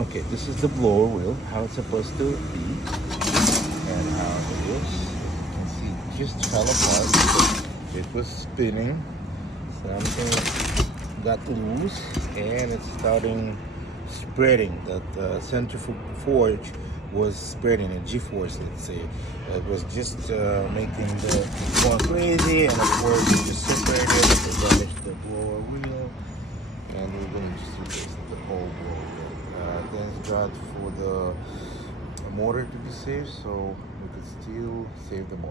Okay, this is the blower wheel, how it's supposed to be, and how it is. You can see it just fell apart. It was spinning. Something got loose, and it's starting spreading. That centrifugal forge was spreading, a G-force, let's say. It was just making the going crazy, and of course we just separated it to damage the blower wheel, and we're going to see this, the whole blower wheel. Thanks God for the motor to be saved, so we could still save the motor.